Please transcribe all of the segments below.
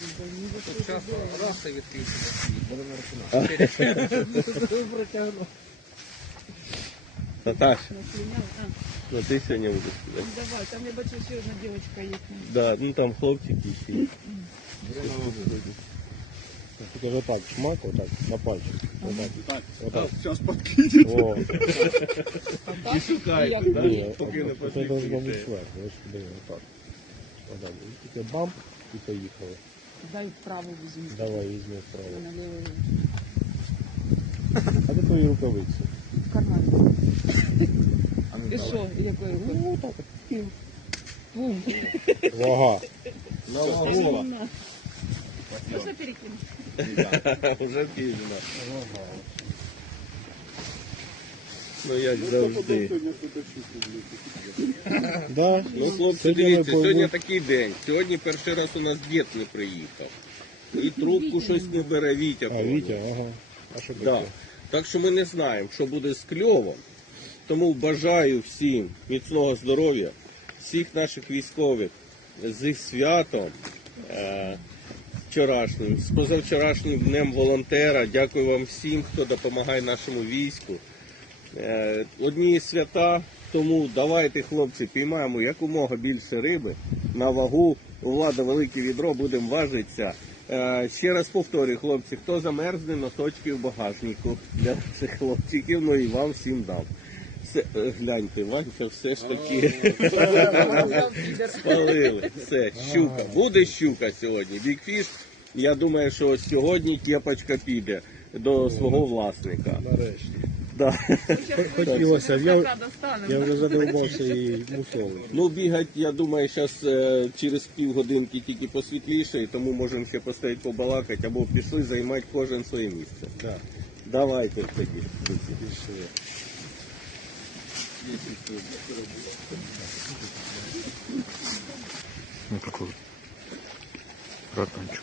Тут часто раз і. Протягнув. Наташа, ну ти сьогодні будеш ну сюди. давай, там я бачу, ще одна дівчинка є. Да, ну там хлопчики ще. є. Тільки вже так, шмак, отак, на пальчик. Отак. Так, Отак. зараз подкинуть. О, І шукайте, Як да? ні, поки не це должно бути отак. Отак. І Тільки бамп і поїхали. Дай вправо візьму. Давай, візьми вправо. На ліву. А де твої рукавиці? В кармані. І що, якою рукою? Ну, так. от. Бум. Вага. На вагу. Можна перекинути? Вже пізно. Ну як завжди. Да. Ну, хлопці, Сьогодні дивіться, ми сьогодні такий день. Сьогодні перший раз у нас дід не приїхав. І трубку щось не бере Вітя. А, по-моєму. Вітя, ага. А що Да. таке? Так що ми не знаємо, що буде з кльовом. Тому бажаю всім міцного здоров'я, всіх наших військових з святом е, вчорашнім, з позавчорашнім днем волонтера. Дякую вам всім, хто допомагає нашому війську. Е, одні свята, тому давайте, хлопці, піймаємо якомога більше риби на вагу. Влада велике відро, будемо важитися. Е, ще раз повторюю, хлопці, хто замерзне, носочки в багажнику для цих хлопчиків, ну і вам всім дам. Все, е, гляньте, Ванька все ж таки спалили. Все, щука. Буде щука сьогодні. Бікфіш. Я думаю, що сьогодні кепочка піде до свого власника. Нарешті. Да. Хотілося, я, я вже задовбався і мусолив. Ну, бігати, я думаю, зараз через півгодинки тільки посвітліше, тому можемо ще постояти побалакати або пішли займати кожен своє місце. Да. Давайте тоді. Пішли. Ну такой братанчик.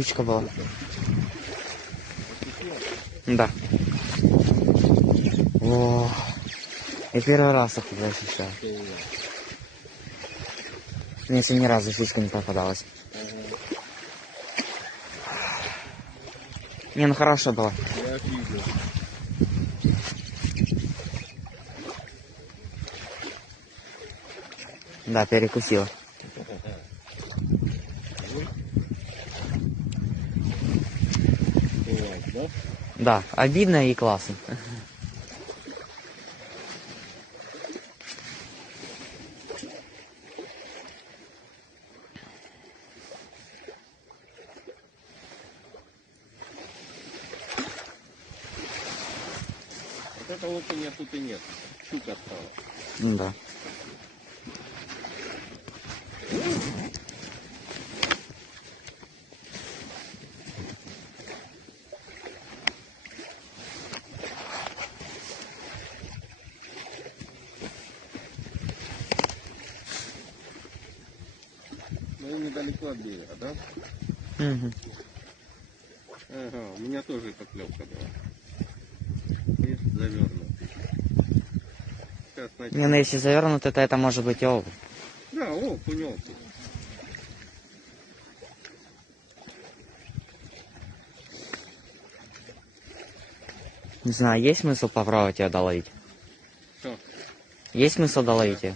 Щучка была. Да. О, я первый раз такое ощущаю. Мне еще ни разу щучка не попадалась. Не, ну хорошо было. Я видел. Да, перекусила. Бывает, да? Да, обидно и классно. Вот это окуня тут и нет. Щука стала. Да. Недалеко от берега, да? Угу. Ага, у меня тоже поклевка была. Видишь, завернут. Сейчас Не, ну если завернуто, то это может быть окунь. Да, о, кунёлки. Не знаю, есть смысл попробовать ее доловить? Что? Есть смысл доловить ее?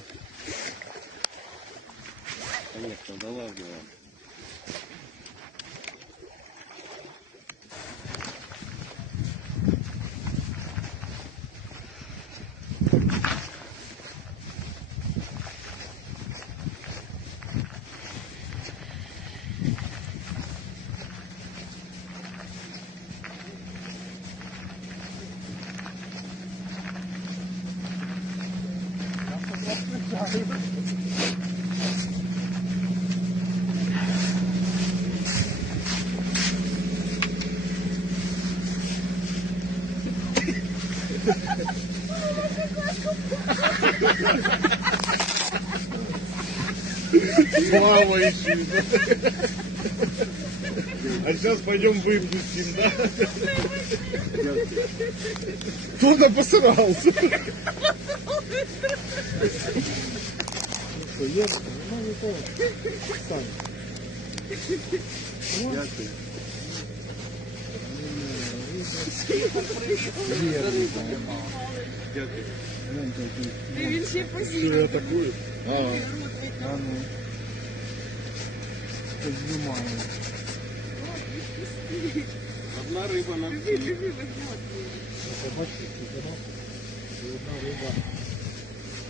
Плавающий. А сейчас пойдем выпустим, да? Кто-то посрался. Він ще Что посів. я такую? А, Одна рыба на всі.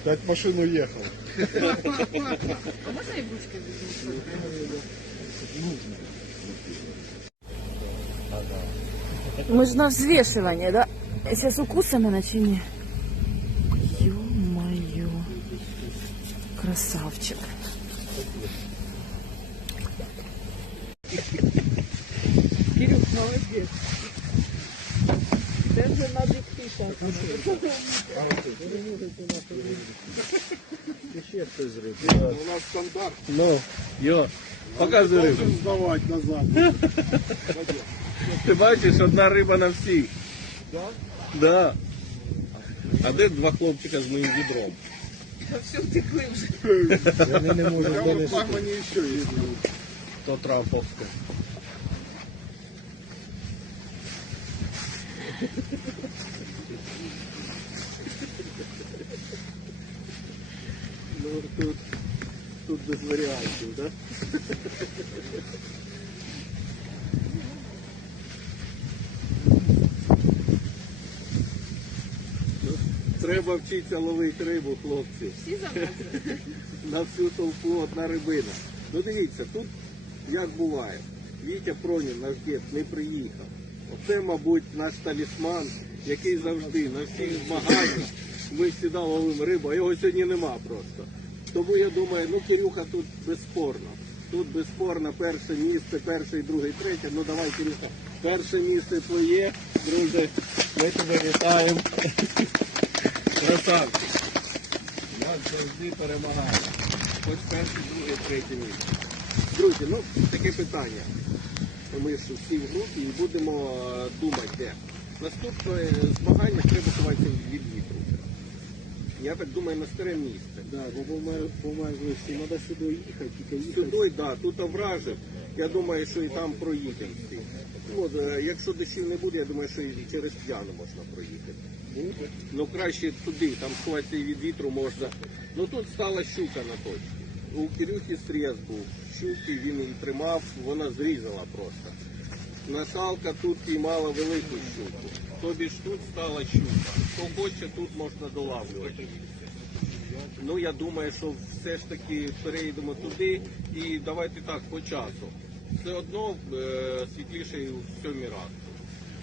Пять машин уехал. А можна і ручки візьму? Ми ж на взвешивание, да? Сейчас укусим мене У нас стандарт. Ну, йо, показуй рибу. Должен сдавать назад. Ти бачиш, одна риба на всіх. Да? Да. А де два хлопчика з моїм відром? Все втекли вже. Я не можу Я вот флагмане еще есть. То Трамповська. Ну, тут, тут без вариантов, да? Треба вчитися ловити рибу, хлопці. Всі замерзли. На всю толпу одна рибина. Ну дивіться, тут як буває. Вітя Пронін, наш дід, не приїхав. Оце, мабуть, наш талісман, який завжди на всіх змаганнях. Ми завжди ловимо рибу, а його сьогодні нема просто. Тому я думаю, ну Кирюха тут безспорно. Тут безспорно перше місце, перше, і друге, третє. Ну давай, Кирюха, перше місце твоє, друже. Ми тебе вітаємо. Красавчик. Нас завжди перемагає. Хоч перше, друге, третє місце. Друзі, ну таке питання. Ми ж всі в групі і будемо е, думати, де. Наступне змагання треба ховатися від вітру. Я так думаю, на старе місце. Да, бо по моей- по моей версии надо сюда ехать, тільки їхати. Сюди, да, тут овражив. Я думаю, що і там проїдемо всі. Ну, якщо дощів не буде, я думаю, що і через п'яну можна проїхати. Ну краще туди, там сховатися і від вітру можна. Ну тут стала щука на точці. У Кирюхи стрес був. Щуки він її тримав, вона зрізала просто. Насалка тут піймала велику щуку. Тобі ж тут стала щука. Хто хоче, тут можна долавлювати. Ну я думаю, що все ж таки перейдемо туди і давайте так по часу. Все одно е, світліше і у сьомій ранку.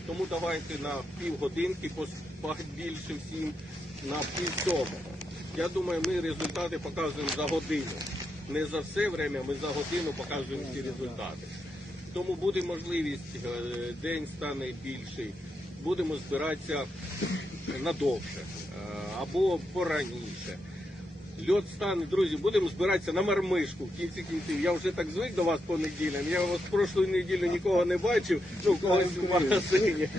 Тому давайте на півгодинки більше всім на пів сьомого. Я думаю, ми результати показуємо за годину. Не за все время, ми за годину показуємо ці результати. Тому буде можливість, е, день стане більший, будемо збиратися надовше е, або пораніше. льот стане, друзі, будемо збиратися на мармишку в кінці кінців. Я вже так звик до вас по неділям. Я вас прошлої неділі нікого не бачив, ну когось в магазині.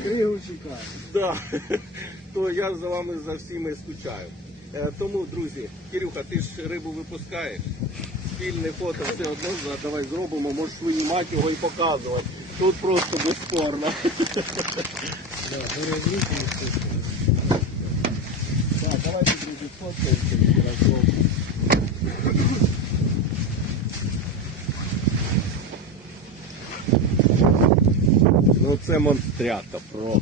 Да. То я за вами за всіми скучаю. Е, Тому, друзі, Кирюха, ти ж рибу випускаєш. Спільне фото все одно давай зробимо, можеш винімати його і показувати. Тут просто безспорно. Так, давайте, друзі, фоткаємося разом. Ну це монстрята просто.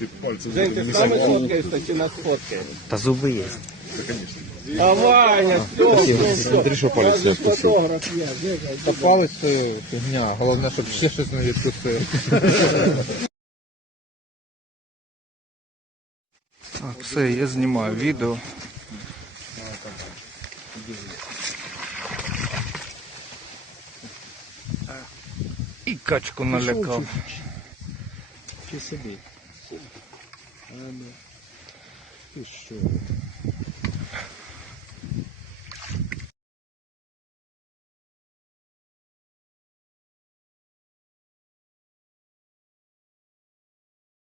Ты пальцем Жень, ти саме фоткаєшся чи нас фоткаєш? Та зуби є. А Ваня, все, все, все. Смотри, що палець не вкусив. Фотограф є, Жека, Та палець це фігня. Головне, щоб ще щось не відпустив. Так, все, я знімаю відео. І качку налякав. чи собі? А, ну. Ти що?